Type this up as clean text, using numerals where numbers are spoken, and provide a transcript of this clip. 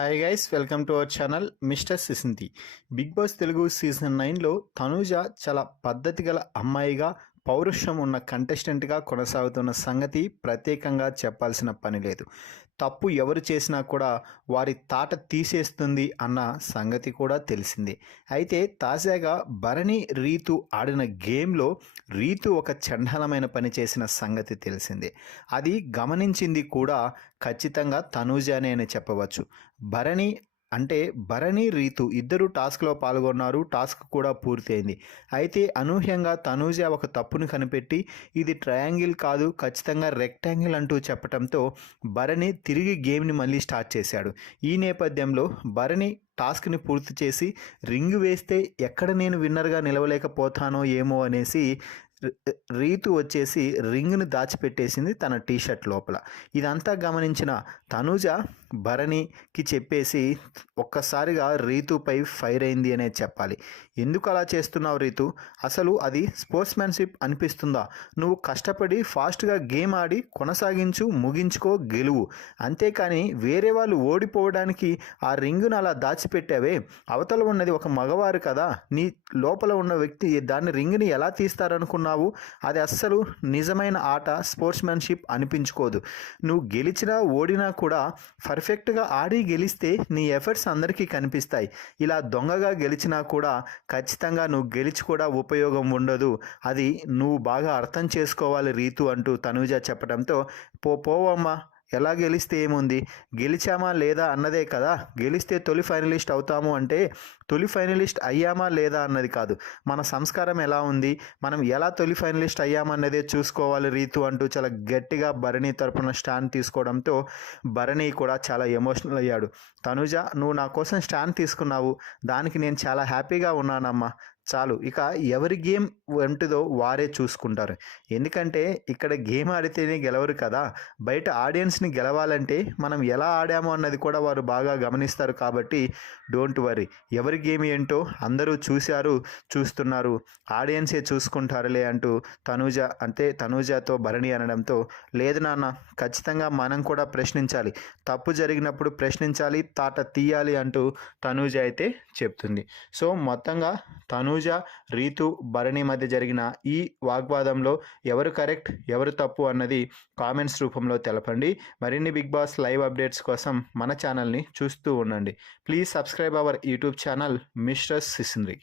Hi guys, welcome to our channel mister Sisinthi. Big Boss Telugu season 9లో తనూజ చాలా పద్ధతి గల అమ్మాయిగా, పౌరుషం ఉన్న కంటెస్టెంట్గా కొనసాగుతున్న సంగతి ప్రత్యేకంగా చెప్పాల్సిన పని లేదు. తప్పు ఎవరు చేసినా కూడా వారి తాట తీసేస్తుంది అన్న సంగతి కూడా తెలిసిందే. అయితే తాజాగా భరణి రీతు ఆడిన గేమ్లో రీతు ఒక చండాలమైన పని చేసిన సంగతి తెలిసిందే. అది గమనించింది కూడా ఖచ్చితంగా తనూజానే అని చెప్పవచ్చు. భరణి రీతు ఇద్దరు టాస్క్లో పాల్గొన్నారు. టాస్క్ కూడా పూర్తయింది. అయితే అనూహ్యంగా తనూజ ఒక తప్పును కనిపెట్టి ఇది ట్రయాంగిల్ కాదు, ఖచ్చితంగా రెక్టాంగిల్ అంటూ చెప్పడంతో భరణి తిరిగి గేమ్ని మళ్ళీ స్టార్ట్ చేశాడు. ఈ నేపథ్యంలో భరణి టాస్క్ని పూర్తి చేసి రింగ్ వేస్తే ఎక్కడ నేను విన్నర్గా నిలవలేకపోతానో ఏమో అనేసి రీతు వచ్చేసి రింగ్ను దాచిపెట్టేసింది తన టీషర్ట్ లోపల. ఇదంతా గమనించిన తనూజ భరణికి చెప్పేసి ఒక్కసారిగా రీతుపై ఫైర్ అయింది అనే చెప్పాలి. ఎందుకు అలా చేస్తున్నావు రీతు? అసలు అది స్పోర్ట్స్మెన్షిప్ అనిపిస్తుందా? నువ్వు కష్టపడి ఫాస్ట్గా గేమ్ ఆడి కొనసాగించు, ముగించుకో, గెలువు. అంతేకాని వేరే వాళ్ళు ఓడిపోవడానికి ఆ రింగును అలా దాచిపెట్టావే. అవతల ఉన్నది ఒక మగవారు కదా, నీ లోపల ఉన్న వ్యక్తి దాన్ని రింగ్ని ఎలా తీస్తారనుకున్నావు? అది అస్సలు నిజమైన ఆట, స్పోర్ట్స్మెన్షిప్ అనిపించుకోదు. నువ్వు గెలిచినా ఓడినా కూడా పర్ఫెక్ట్గా ఆడి గెలిస్తే నీ ఎఫర్ట్స్ అందరికీ కనిపిస్తాయి. ఇలా దొంగగా గెలిచినా కూడా ఖచ్చితంగా నువ్వు గెలిచి కూడా ఉపయోగం ఉండదు. అది నువ్వు బాగా అర్థం చేసుకోవాలి రీతు అంటూ తనూజ చెప్పడంతో పోవమ్మా, ఎలా గెలిస్తే ఏముంది, గెలిచామా లేదా అన్నదే కదా. గెలిస్తే తొలి ఫైనలిస్ట్ అవుతాము అంటే తొలి ఫైనలిస్ట్ అయ్యామా లేదా అన్నది కాదు, మన సంస్కారం ఎలా ఉంది, మనం ఎలా తొలి ఫైనలిస్ట్ అయ్యామన్నదే చూసుకోవాలి రీతు అంటూ చాలా గట్టిగా భరణి తరపున స్టాండ్ తీసుకోవడంతో భరణి కూడా చాలా ఎమోషనల్ అయ్యాడు. తనూజ, నువ్వు నా కోసం స్టాండ్ తీసుకున్నావు, దానికి నేను చాలా హ్యాపీగా ఉన్నానమ్మా. చాలు, ఇక ఎవరి గేమ్ వంటిదో వారే చూసుకుంటారు. ఎందుకంటే ఇక్కడ గేమ్ ఆడితేనే గెలవరు కదా, బయట ఆడియన్స్ని గెలవాలంటే మనం ఎలా ఆడామో అన్నది కూడా వారు బాగా గమనిస్తారు. కాబట్టి డోంట్ వరీ, ఎవరి గేమ్ ఏంటో అందరూ చూస్తున్నారు, ఆడియన్సే చూసుకుంటారులే అంటూ తనూజతో భరణి అనడంతో, లేదు నాన్న, ఖచ్చితంగా మనం కూడా ప్రశ్నించాలి, తప్పు జరిగినప్పుడు ప్రశ్నించాలి, తాట తీయాలి అంటూ తనూజ అయితే చెప్తుంది. సో మొత్తంగా తనూజ, రీతు, భరణి మధ్య జరిగిన ఈ వాగ్వాదంలో ఎవరు కరెక్ట్, ఎవరు తప్పు అన్నది కామెంట్స్ రూపంలో తెలపండి. మరిన్ని బిగ్ బాస్ లైవ్ అప్డేట్స్ కోసం మన ఛానల్ని చూస్తూ ఉండండి. Please subscribe our YouTube channel mister సిసింద్రి.